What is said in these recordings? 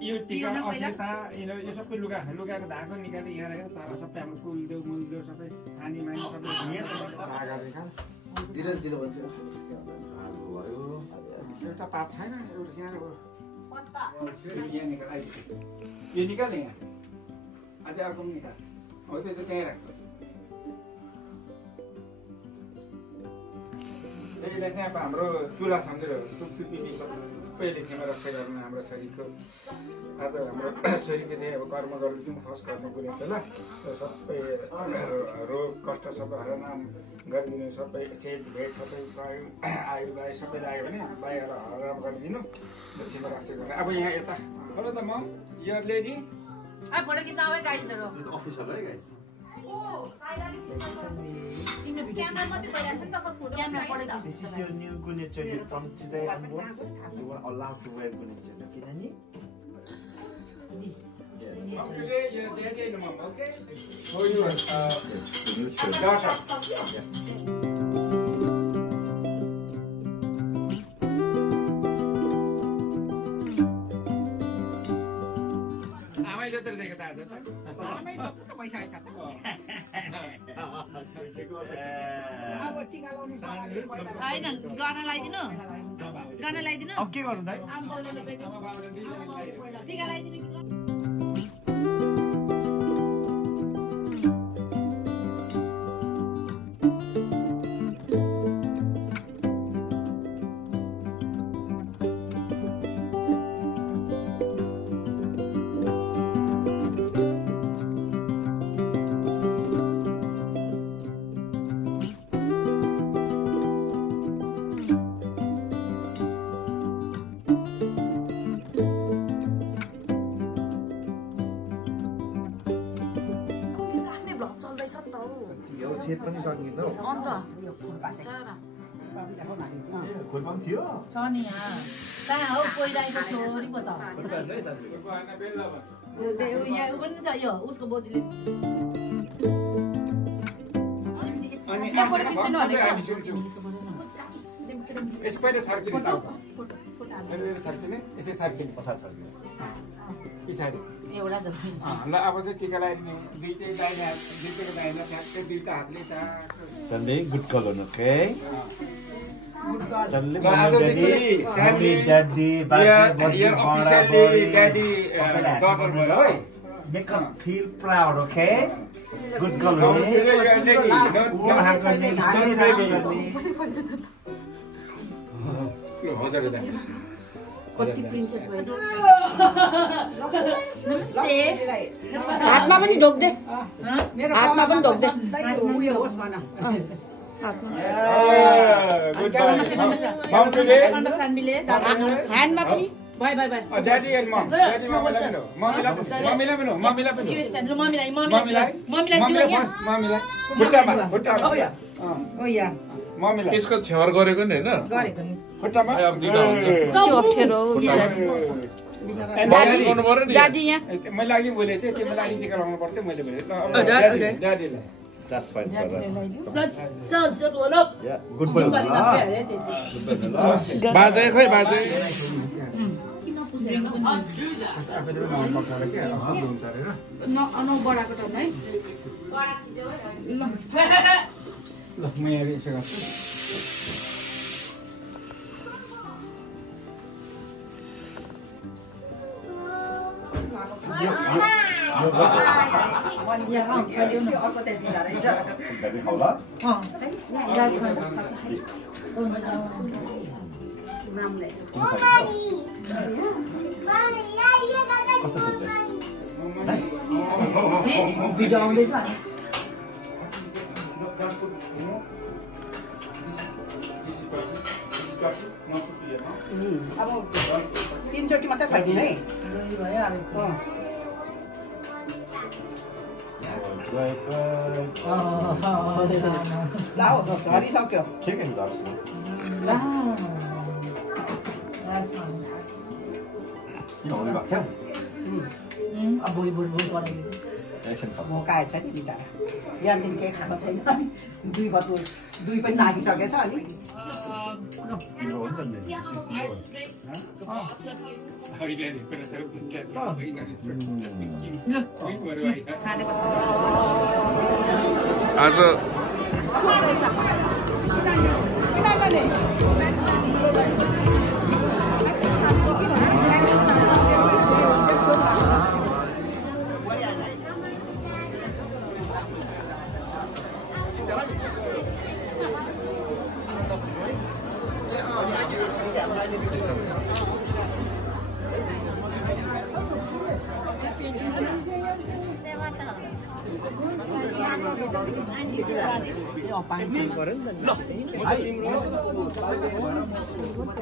यो टिका असिता यो सबै लुगाको धागो निकालेर यहाँ राखेर सारा सबै हाम्रो फुल देऊ मूल देऊ सबै पानी मानी सबै धागा देखा दिल भन्छ एउटा पात छैन एउटा सानो यहाँ निकाल यो निकाल यहाँ अझै अर्को पनि निकाल हो त्यो चाहिँ त्यहीँ राख्छ यसलाई चाहिँ अब हाम्रो चुला सम्झेर सुपसुपी सबैले सेवा रक्षा गर्नु हाम्रो छोरीको आज हाम्रो छोरीको चाहिँ अब कर्म गर्नु जुन फर्स्ट कर्म पुऱ्याउँछ ल सबै रोग कष्ट सबै हरण गरिदिनु सबै सेट भेट सबै आयु बाई सबै आयो भने बाईहरू हराम गरिदिनु सेवा रक्षा गर्नु अब यहाँ यता हेलो त म यो लेडी बडा किताब है गाइस जरो अफिसर है guys This is your new Gunecha. From today onwards, you are allowed to wear Gunecha. Okay, Nani? This. Today your daddy and mom, okay? How you are? Daughter. हैन गाना लगाइदिनु अब के गर्नु दाइ टिका लगाइदिनु पनि सकिन्छ अन्त खुर्काउनु थियो छ नि यहाँ कहाँ हो कोइराको छोरी पो त यहाँ उ पनि छ यो उसको बोजूले यसपहिले सर्किने सर्किने यसै सर्किने पछाडि सर्किने पछाडि एउटा ल अब चाहिँ टिका लगाइदिने दुईटै दाहिने हात दुईटैको दाहिने ठ्याक्कै दुईटा हातले Sunday, good color, okay? Sunday, mommy, daddy, make us feel proud, okay? Good color, कति प्रिन्सेस भयो नमस्ते हातमा पनि ढोक्दे हातमा पनि ढोक्दे उयो होस् भन ह्यान्डमा पनि by by by daddy and momo daddy मम्मीलाई पनि यो स्ट्यान्ड ल मम्मीलाई जीवन यहाँ मम्मीलाई खुट्टामा ओ या मम्मीलाई यसको छेवर गरेको नि हैन गरेको नि खुट्टामा त्यो अप्ठ्यारो दादी यहाँ मैले अघि बोले चाहिँ तिमीलाई अघि टिका लगाउनु पर्थ्यो मैले भने ड्याडीलाई That's fine, sir. Yeah, good boy. बाजे खोइ बाजे नौ बडाको टर्न है ल म यहाँ यसो गर्छु भिडियो आउँदैछ अब 3 चोटि मात्रै खाइदिनु है लाओ झरिसक्यो Chicken dogs. You only got him. अब भोलि बनाइदिनु म काएछ नि बिचरा बिहानदेखि केही खाएको छैन दुई पनि नागिसकेछ अनि आज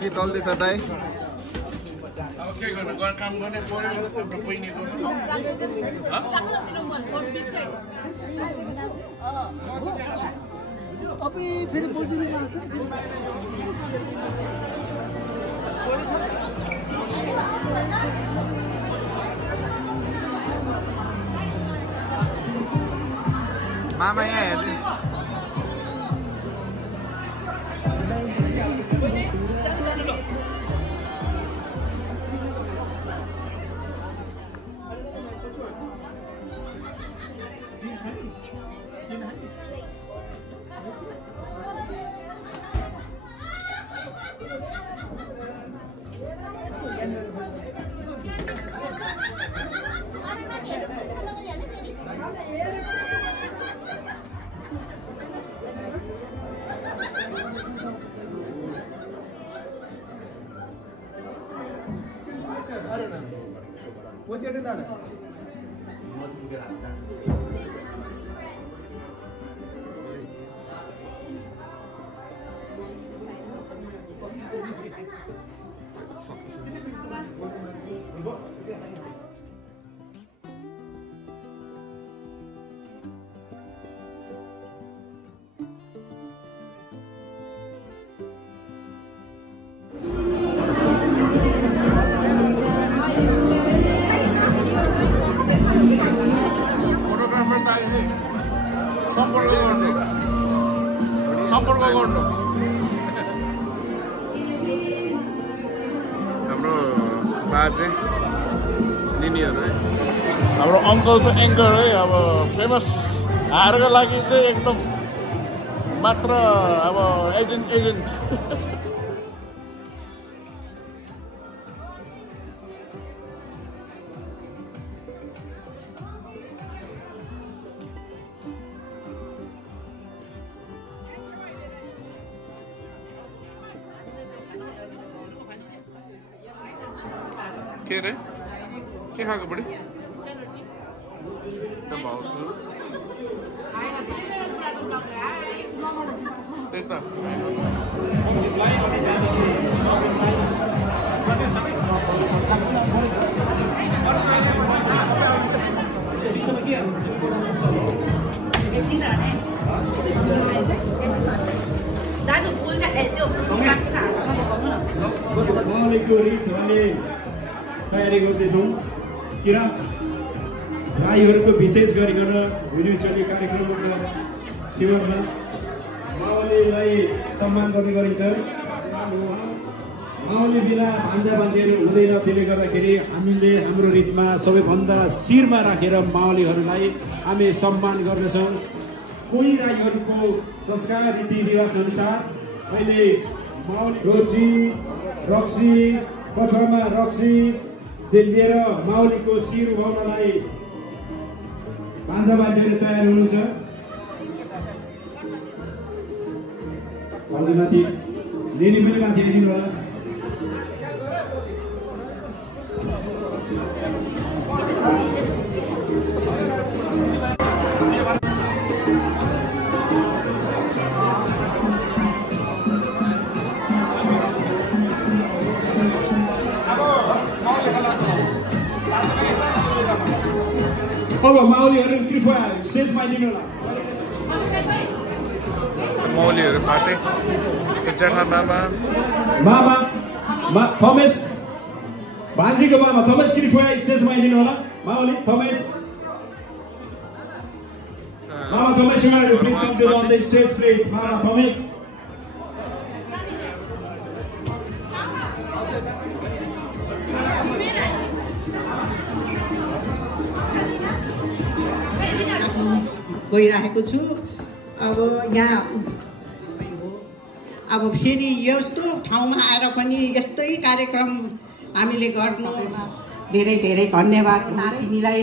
के चल्दैछ दाइ अब के गर्नु काम गर्ने पर्यो बहिनीको मामा यहाँ हेर्नु सम्पर्क गर्नु हाम्रो बाजे निनीहरू है हाम्रो अङ्कल चाहिँ एङ्कर है अब फेमस हारको लागि चाहिँ एकदम मात्र अब एजेन्ट के रे के खाएको बडी त्यही त दाजु फुल चाहिँ त्यो तयारी गर्दैछौँ किन राईहरूको विशेष गरिकन भुइँ चल्ने कार्यक्रमको जीवनमा माओलीलाई सम्मान गर्ने गरिन्छ। माओली बिना भान्जा भान्जीहरू हुँदैन, त्यसले गर्दाखेरि हामीले हाम्रो रीतमा सबैभन्दा शिरमा राखेर माओलीहरूलाई हामी सम्मान गर्दछौँ। कोही राईहरूको संस्कार रीतिरिवाज अनुसार अहिले माओली रोटी रक्सी कठरमा रक्सी लिएर माओलीको शिर उभाउनलाई भान्जा भान्जीहरू तयार हुनुहुन्छ। माथि लिने पनि माथि आइदिनु होला। माउलीहरू कृपया स्टेजमा आइदिनु होला। मौलीहरू फाटे जेठा मामा थमेस भान्जीको मामा थमेस कृपया स्टेजमा आइदिनु होला। Mauli थमेस Mama Thomas, please come to on the stage, please. Mama Thomas. गइरहेको छु। अब यहाँ अब फेरि यस्तो ठाउँमा आएर पनि यस्तै कार्यक्रम हामीले गर्नु धेरै धेरै धन्यवाद। नातिनीलाई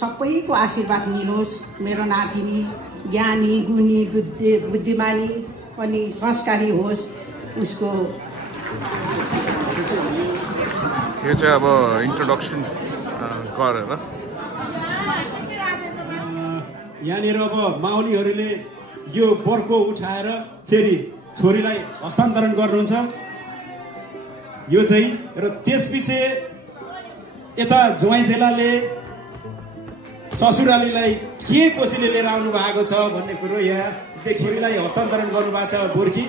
सबैको आशीर्वाद मिलोस्। मेरो नातिनी ज्ञानी गुणी बुद्धिमानी पनि संस्कारी होस्। उसको यो चाहिँ अब इन्ट्रोडक्सन गरेर यहाँनिर अब माउलीहरूले यो बर्को उठाएर फेरि छोरीलाई हस्तान्तरण गर्नुहुन्छ। यो चाहिँ र त्यसपछि यता ज्वाइँ चेलाले ससुरालीलाई के कोसीले लिएर आउनु भएको छ भन्ने कुरो यहाँ छोरीलाई हस्तान्तरण गर्नुभएको छ गोर्खी।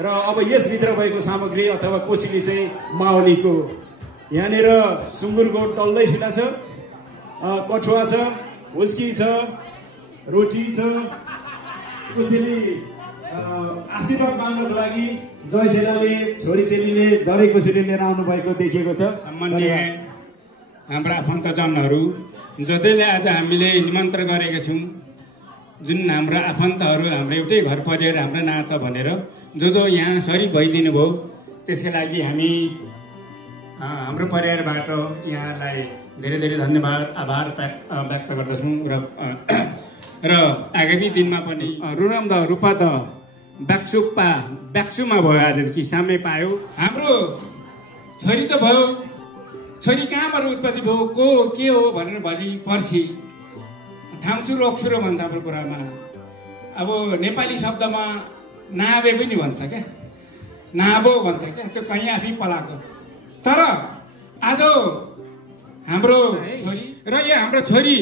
र अब यसभित्र भएको सामग्री अथवा कोसीली चाहिँ माउलीको। यहाँनिर सुँगुरको डल्लै फिला छ, कठुवा छ, हुस्की छ, रोटी छ। कोसीली आशीर्वाद माग्नको लागि जय चेलाले छोरी चेलीले डरै कोसीले लिएर आउनु भएको देखिएको छ। सम्माननीय हाम्रा आफन्तजनहरू जसले आज हामीले निमन्त्रण गरेका छौँ, जुन हाम्रा आफन्तहरू हाम्रो एउटै घर परिवार हाम्रो नाता भनेर जो यहाँ सरी भइदिनु भयो, त्यसका लागि हामी हाम्रो परिवारबाट यहाँलाई धेरै धेरै धन्यवाद आभार व्यक्त गर्दछौँ। र आगामी दिनमा पनि रुरम द रूपा द ब्याक्सुमा भयो। आजदेखि सामै पायो। हाम्रो छोरी त भयो, छोरी कहाँबाट उत्पत्ति भयो, को के हो भनेर भोलि पर्सि थाम्सु रोक्सुरो भन्छ हाम्रो कुरामा। अब नेपाली शब्दमा नाबे पनि भन्छ क्या, नाबो भन्छ क्या, त्यो कहीँ आफै पलाएको। तर आज हाम्रो छोरी र यो हाम्रो छोरी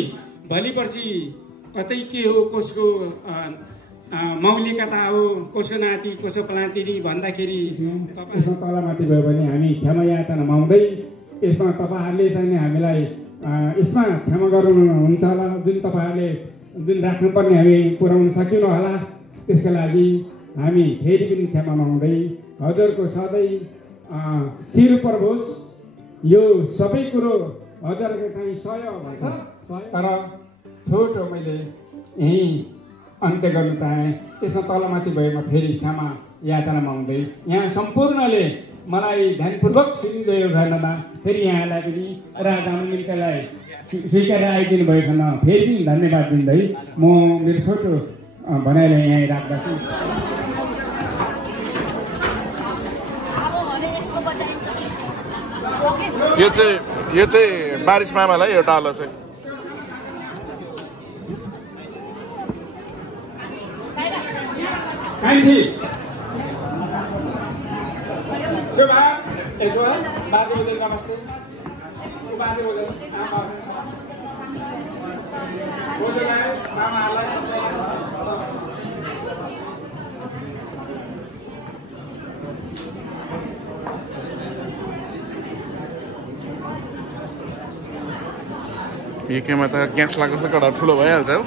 भोलि पर्सि कतै के हो, कसको मौली कता हो, कसको नाति कसको पलान्तिनी भन्दाखेरि यसमा तलमाथि भयो भने हामी क्षमा याचना माग्दै यसमा तपाईँहरूले चाहिँ हामीलाई यसमा क्षमा गर्नुहुन्छ होला। जुन तपाईँहरूले जुन राख्नुपर्ने हामी पुर्याउन सकिनु होला, त्यसका लागि हामी फेरि पनि क्षमा माग्दै हजुरको सधैँ शिर प्रभोस्। यो सबै कुरो हजुरको चाहिँ सय भन्छ, तर छोटो मैले यहीँ अन्त्य गर्न चाहेँ। त्यसमा तलमाथि भएमा फेरि क्षमा याचना माग्दै यहाँ सम्पूर्णले मलाई ध्यानपूर्वक सुनिदियो खण्डमा फेरि यहाँलाई पनि राजालाई स्वीकार आइदिनु भइकन फेरि पनि धन्यवाद दिँदै म मेरो छोटो भनाइलाई यहीँ राख्दछु। यो चाहिँ बारिस मामालाई यो डालो चाहिँ सुभा यसो बाजे बोजू नमस्ते। बाजे बोजू आमा बोजूलाई मामाहरूलाई केमा त ग्यास लाग्छ कडा ठुलो भइहाल्छ हो।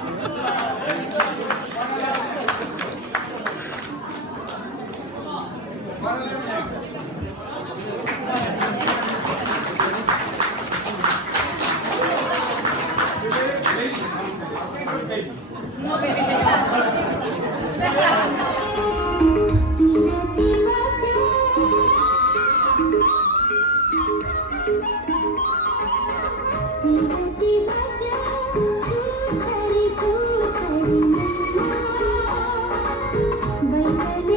Bye.